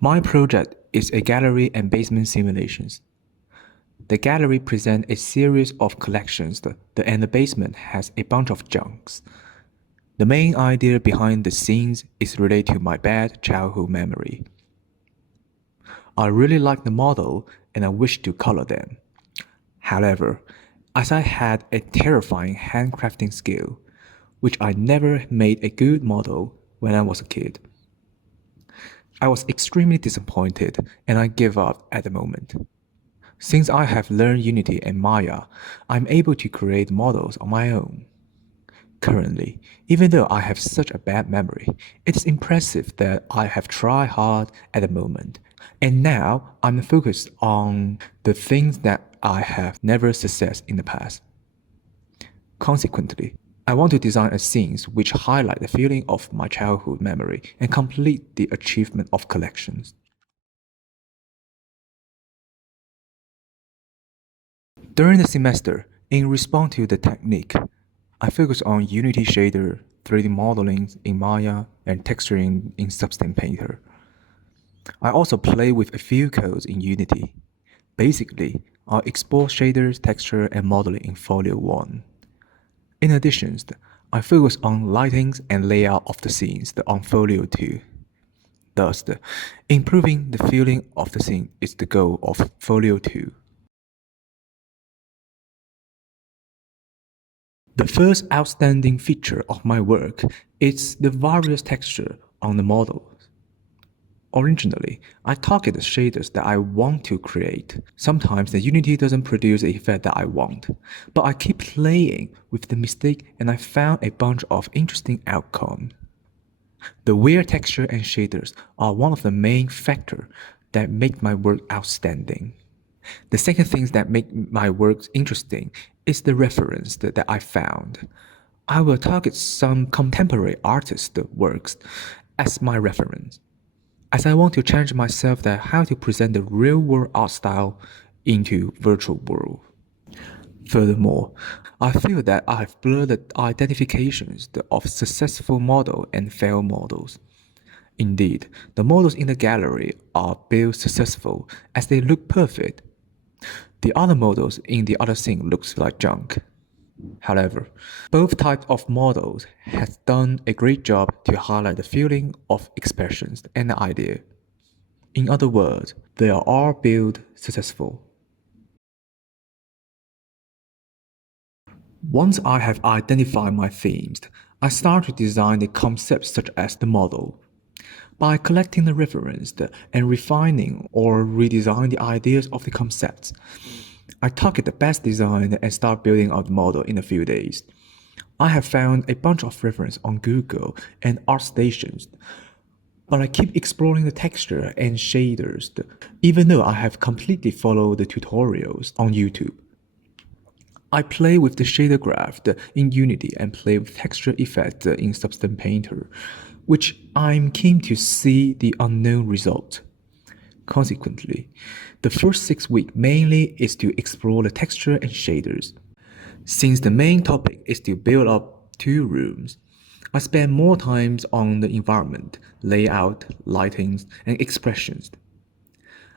My project is a gallery and basement simulations. The gallery presents a series of collections, and the basement has a bunch of junks. The main idea behind the scenes is related to my bad childhood memory. I really like the model and I wish to color them. However, as I had a terrifying handcrafting skill, which I never made a good model when I was a kid, I was extremely disappointed and I gave up at the moment. Since I have learned Unity and Maya, I'm able to create models on my own. Currently, even though I have such a bad memory, it's impressive that I have tried hard at the moment. And now I'm focused on the things that I have never success in the past. Consequently, I want to design a scenes which highlight the feeling of my childhood memory and complete the achievement of collections. During the semester, in response to the technique, I focus on Unity shader, 3D modeling in Maya, and texturing in Substance Painter. I also play with a few codes in Unity. Basically, I export shaders, texture, and modeling in Folio 1. In addition, I focus on lightings and layout of the scenes on Folio 2. Thus, improving the feeling of the scene is the goal of Folio 2. The first outstanding feature of my work is the various texture on the models. Originally, I target the shaders that I want to create. Sometimes the Unity doesn't produce the effect that I want, but I keep playing with the mistake and I found a bunch of interesting outcomes. The weird texture and shaders are one of the main factors that make my work outstanding. The second thing that make my work interesting is the reference that I found. I will target some contemporary artists' works as my reference, as I want to challenge myself that how to present the real-world art style into virtual world. Furthermore, I feel that I have blurred the identifications of successful model and failed models. Indeed, the models in the gallery are built successful as they look perfect. The other models in the other scene looks like junk. However, both types of models has done a great job to highlight the feeling of expressions and the idea. In other words, they are all built successful. Once I have identified my themes, I start to design the concepts such as the model. By collecting the reference and refining or redesign the ideas of the concepts, I target the best design and start building out the model in a few days. I have found a bunch of references on Google and ArtStations, but I keep exploring the texture and shaders, even though I have completely followed the tutorials on YouTube. I play with the shader graph in Unity and play with texture effects in Substance Painter, which I'm keen to see the unknown result. Consequently, the first 6 weeks mainly is to explore the texture and shaders. Since the main topic is to build up 2 rooms, I spend more time on the environment, layout, lightings, and expressions.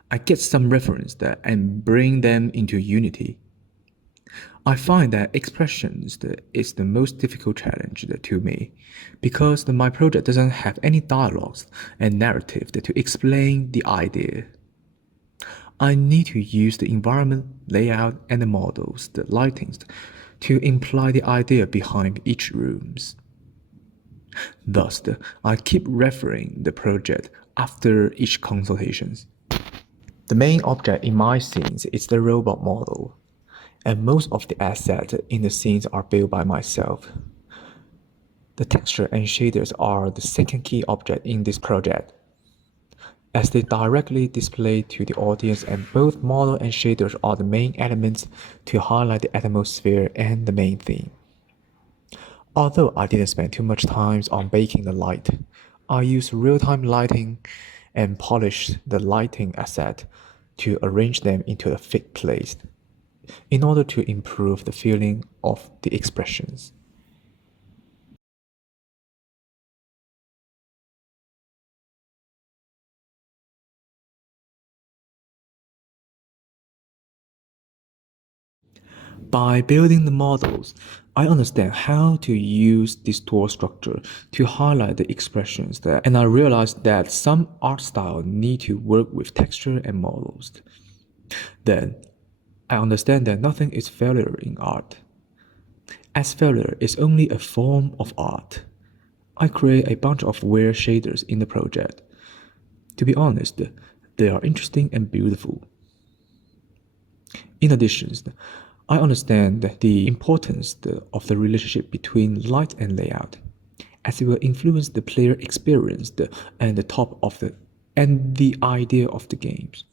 I get some reference and bring them into Unity. I find that expressions is the most difficult challenge to me because my project doesn't have any dialogues and narrative to explain the idea. I need to use the environment, layout, and the models, the lightings, to imply the idea behind each rooms. Thus, I keep referring the project after each consultations. The main object in my scenes is the robot model, and most of the assets in the scenes are built by myself. The texture and shaders are the second key object in this project, as they directly display to the audience, and both model and shaders are the main elements to highlight the atmosphere and the main theme. Although I didn't spend too much time on baking the light, I used real-time lighting and polished the lighting asset to arrange them into a fit place in order to improve the feeling of the expressions. By building the models, I understand how to use this tool structure to highlight the expressions that, and I realized that some art styles need to work with texture and models. Then, I understand that nothing is failure in art, as failure is only a form of art. I create a bunch of weird shaders in the project. To be honest, they are interesting and beautiful. In addition, I understand the importance of the relationship between light and layout, as it will influence the player experience and the top of the and the idea of the games.